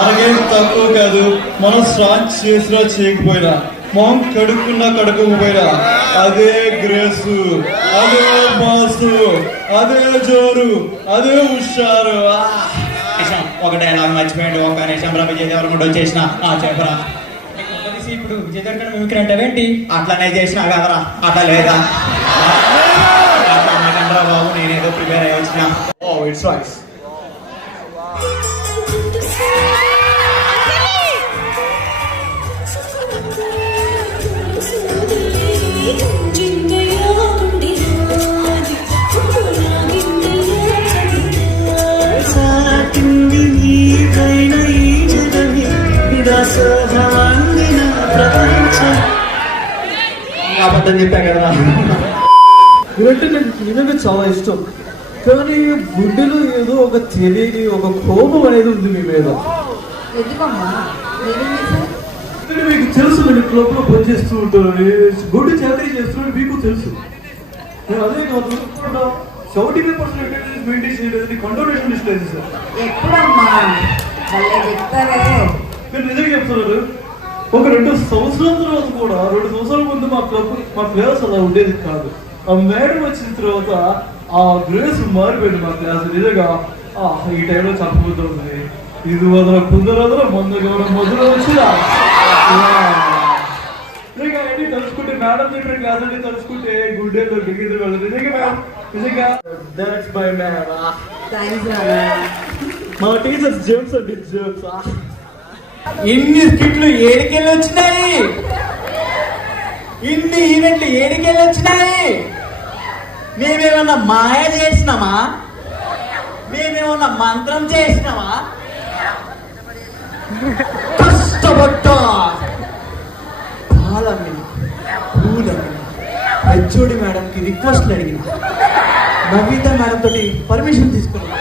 అలాగేం తక్కువ కాదు. మనం స్నానం చేసినా చేయకపోయినా, మొహం కడుక్కున్నా కడుక్కోకపోయినా అదే గ్రేసు, అదే మాసు, అదే జోరు, అదే హుషారు. ఒక డైలాగ్ మర్చిపోయింది. ఒక నిమిషంలో విజయ్ దేవరకొండ వచ్చేసిన చెప్పరా. ఇప్పుడు విజయ్ దేవరకొండ మిమిక్రీ అంటావేంటి? అట్లనే చేసినా కదరా, అట్లా లేదా అట్లా అనకండ్రా బాబు, నేనేదో ప్రిపేర్ అయ్యి వచ్చిన. Oh it's rice. అబద్ధం చెప్పా కదా. ఇవంటే నాకు నిజంగా చాలా ఇష్టం. కానీ గుడ్డెలో ఏదో ఒక తెలియని ఒక కోపం అనేది ఉంది మీ మీద. మీకు తెలుసు, నేను క్లబ్ లో పనిచేస్తూ ఉంటాను, గుడ్డు చాకరీ చేస్తున్నాను, మీకు తెలుసు. నేను అదే కాదు 75% మెయింటైన్ చేయలేదు, కండోనేషన్ లిస్ట్ లేదు సార్. మీరు నిజంగా చెప్తున్నారు. ఒక 2 సంవత్సరాల తర్వాత కూడా, 2 సంవత్సరాల ముందు మా క్లబ్, మా క్లాస్ అలా ఉండేది కాదు. ఆ మేడం వచ్చిన తర్వాత ఆ గ్రేస్ మారిపోయింది మా క్లాస్. నిజంగా ఈ టైంలో చెప్పబోతుంది. ఇది వదల కుందరదల మొదలు వచ్చిందా నిజంగా అన్ని తలుచుకుంటే, మేడం చెప్పిన క్లాస్ అన్ని తలుచుకుంటే గుడ్డేలో దిగిద్దరు వెళ్ళదు. నిజంగా మేడం, నిజంగా దట్స్ మై మ్యామ్. మా టీచర్స్ జేమ్స్ అండి, జేమ్స్. ఇన్ని స్కిట్లు ఏడికెళ్ళి వచ్చినాయి, ఇన్ని ఈవెంట్లు ఏడికెళ్ళి వచ్చినాయి. మేమేమన్నా మాయ చేసినామా? మేమేమన్నా మంత్రం చేసినామా? కష్టపడ్డా పాలమ్మిన, పూలమ్మిన, హెచ్ఓడి మేడంకి రిక్వెస్ట్లు అడిగిన, నవీత మేడం తోటి పర్మిషన్ తీసుకున్నా.